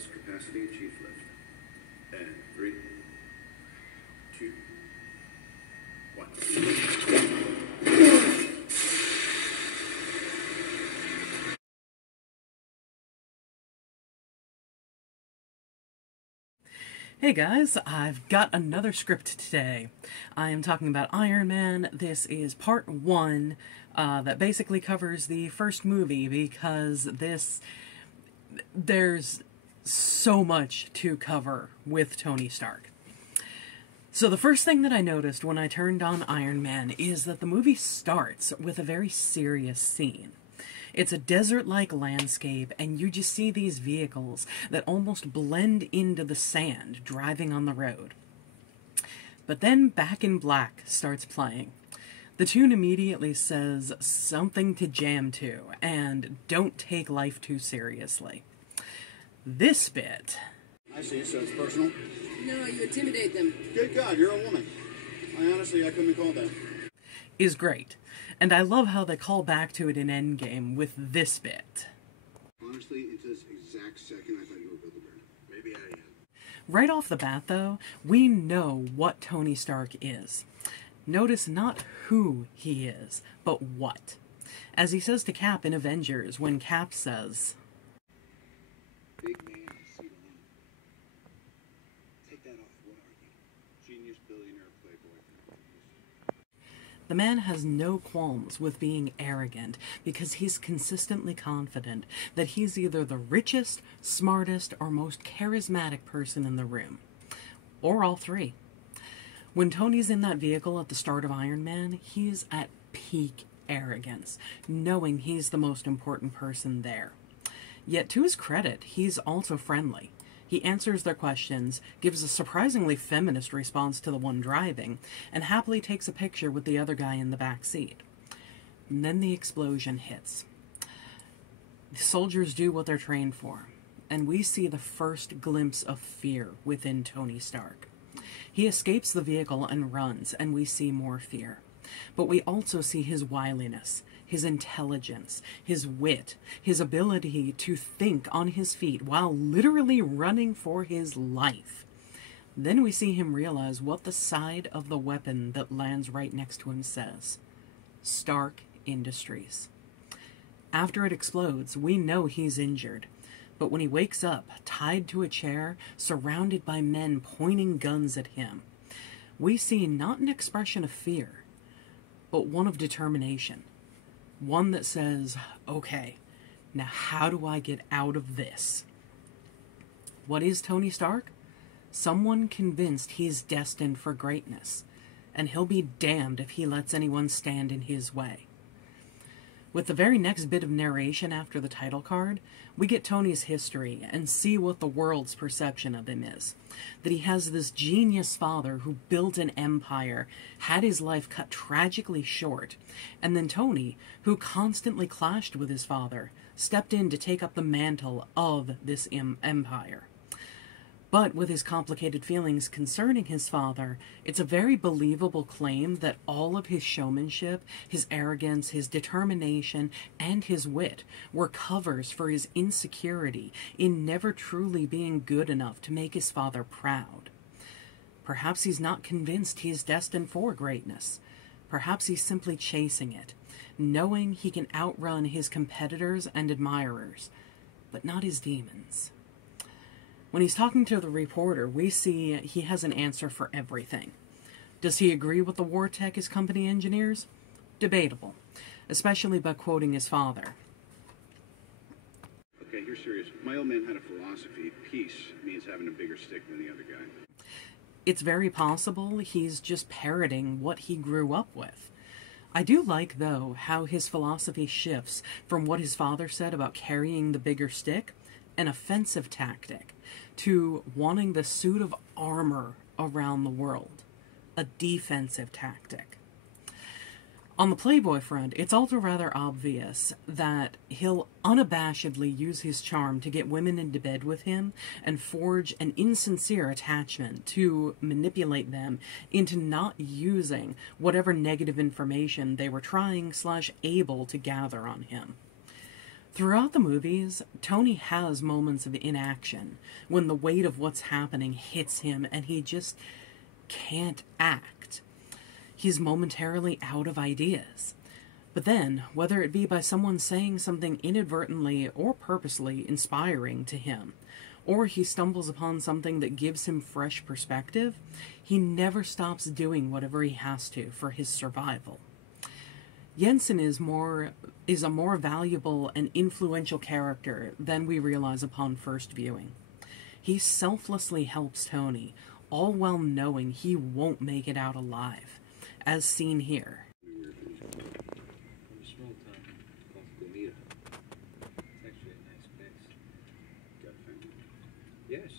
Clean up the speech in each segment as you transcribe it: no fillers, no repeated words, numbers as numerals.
plus capacity achieved lift. And 3, 2, 1. Hey guys, I've got another script today. I am talking about Iron Man. This is part 1 that basically covers the first movie because there's so much to cover with Tony Stark. So the first thing that I noticed when I turned on Iron Man is that the movie starts with a very serious scene. It's a desert-like landscape, and you just see these vehicles that almost blend into the sand driving on the road. But then Back in Black starts playing. The tune immediately says something to jam to, and don't take life too seriously. This bit... I see, so it's personal? No, you intimidate them. Good God, you're a woman. I couldn't have called that. Is great. And I love how they call back to it in Endgame with this bit. Honestly, into this exact second, I thought you were Build-A-Bear. Maybe I am. Right off the bat, though, we know what Tony Stark is. Notice not who he is, but what. As he says to Cap in Avengers, when Cap says, Big man, see the line. Take that off, what are you? Genius, billionaire, playboy. the man has no qualms with being arrogant because he's consistently confident that he's either the richest, smartest, or most charismatic person in the room. Or all three. When Tony's in that vehicle at the start of Iron Man, he's at peak arrogance, knowing he's the most important person there. Yet to his credit, he's also friendly. He answers their questions, gives a surprisingly feminist response to the one driving, and happily takes a picture with the other guy in the back seat. And then the explosion hits. The soldiers do what they're trained for, and we see the first glimpse of fear within Tony Stark. He escapes the vehicle and runs, and we see more fear. But we also see his wiliness, his intelligence, his wit, his ability to think on his feet while literally running for his life. Then we see him realize what the side of the weapon that lands right next to him says. Stark Industries. After it explodes, we know he's injured. But when he wakes up, tied to a chair, surrounded by men pointing guns at him, we see not an expression of fear, but one of determination. One that says, okay, now how do I get out of this? What is Tony Stark? Someone convinced he's destined for greatness, and he'll be damned if he lets anyone stand in his way. With the very next bit of narration after the title card, we get Tony's history and see what the world's perception of him is. That he has this genius father who built an empire, had his life cut tragically short, and then Tony, who constantly clashed with his father, stepped in to take up the mantle of this empire. But with his complicated feelings concerning his father, it's a very believable claim that all of his showmanship, his arrogance, his determination, and his wit were covers for his insecurity in never truly being good enough to make his father proud. Perhaps he's not convinced he is destined for greatness. Perhaps he's simply chasing it, knowing he can outrun his competitors and admirers, but not his demons. When he's talking to the reporter, we see he has an answer for everything. Does he agree with the war tech his company engineers? Debatable, especially by quoting his father. Okay, you're serious. My old man had a philosophy. Peace means having a bigger stick than the other guy. It's very possible he's just parroting what he grew up with. I do like, though, how his philosophy shifts from what his father said about carrying the bigger stick, an offensive tactic, to wanting the suit of armor around the world, a defensive tactic. On the Playboy front, it's also rather obvious that he'll unabashedly use his charm to get women into bed with him and forge an insincere attachment to manipulate them into not using whatever negative information they were trying/able to gather on him. Throughout the movies, Tony has moments of inaction when the weight of what's happening hits him and he just can't act. He's momentarily out of ideas. But then, whether it be by someone saying something inadvertently or purposely inspiring to him, or he stumbles upon something that gives him fresh perspective, he never stops doing whatever he has to for his survival. Jensen is a more valuable and influential character than we realize upon first viewing. He selflessly helps Tony, all while knowing he won't make it out alive, as seen here. From a small town called Gomera. It's actually a nice place. Got a family? Yes.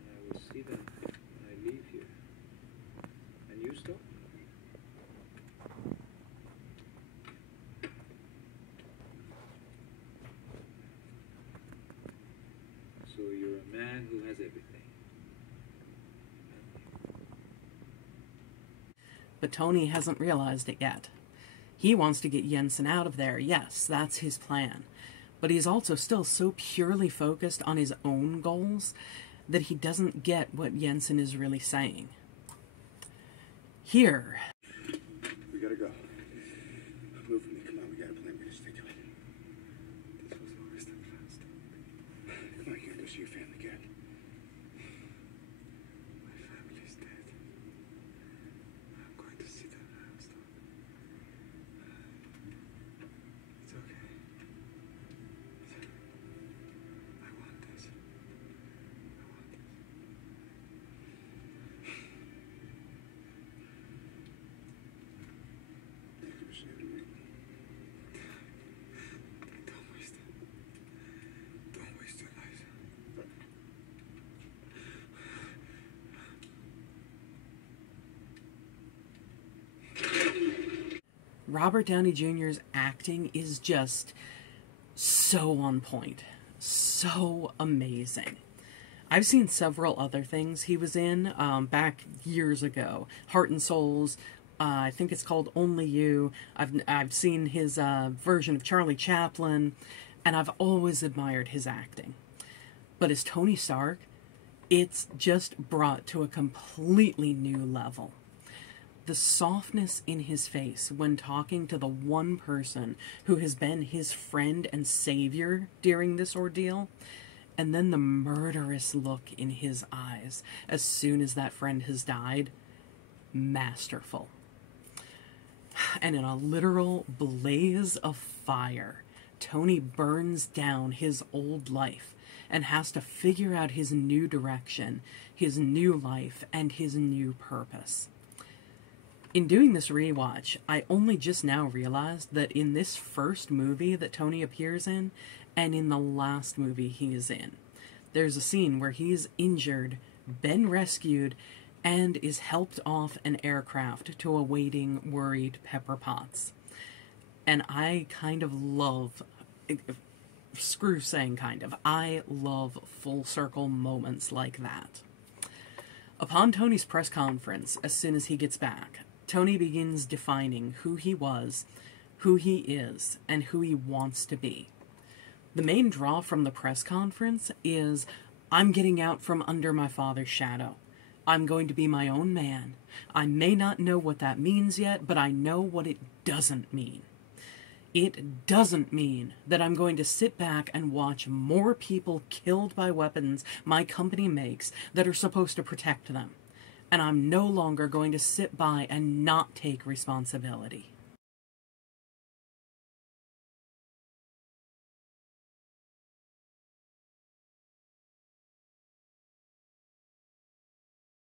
And I will see them when I leave here. And you stop? So you're a man who has everything. But Tony hasn't realized it yet. He wants to get Jensen out of there, yes, that's his plan. But he's also still so purely focused on his own goals that he doesn't get what Jensen is really saying. Here, We gotta go. Move with me, come on, we got a plan, we're gonna stick to it. This was always the plan, Steve. Come on, you gotta go see your family, get it. My family's dead. I'm going to see them now, Steve. It's okay. I want this. I want this. You say to me. Don't waste it. Don't waste your life. Robert Downey Jr.'s acting is just so on point, so amazing. I've seen several other things he was in back years ago. Heart and Souls, I think it's called Only You. I've seen his version of Charlie Chaplin, and I've always admired his acting. But as Tony Stark, it's just brought to a completely new level. The softness in his face when talking to the one person who has been his friend and savior during this ordeal, and then the murderous look in his eyes as soon as that friend has died, masterful. And in a literal blaze of fire, Tony burns down his old life and has to figure out his new direction, his new life, and his new purpose. In doing this rewatch, I only just now realized that in this first movie that Tony appears in, and in the last movie he is in, there's a scene where he's injured, been rescued, and is helped off an aircraft to a waiting, worried Pepper Potts. And I kind of love, screw saying kind of, I love full circle moments like that. Upon Tony's press conference, as soon as he gets back, Tony begins defining who he was, who he is, and who he wants to be. The main draw from the press conference is, I'm getting out from under my father's shadow. I'm going to be my own man. I may not know what that means yet, but I know what it doesn't mean. It doesn't mean that I'm going to sit back and watch more people killed by weapons my company makes that are supposed to protect them. And I'm no longer going to sit by and not take responsibility.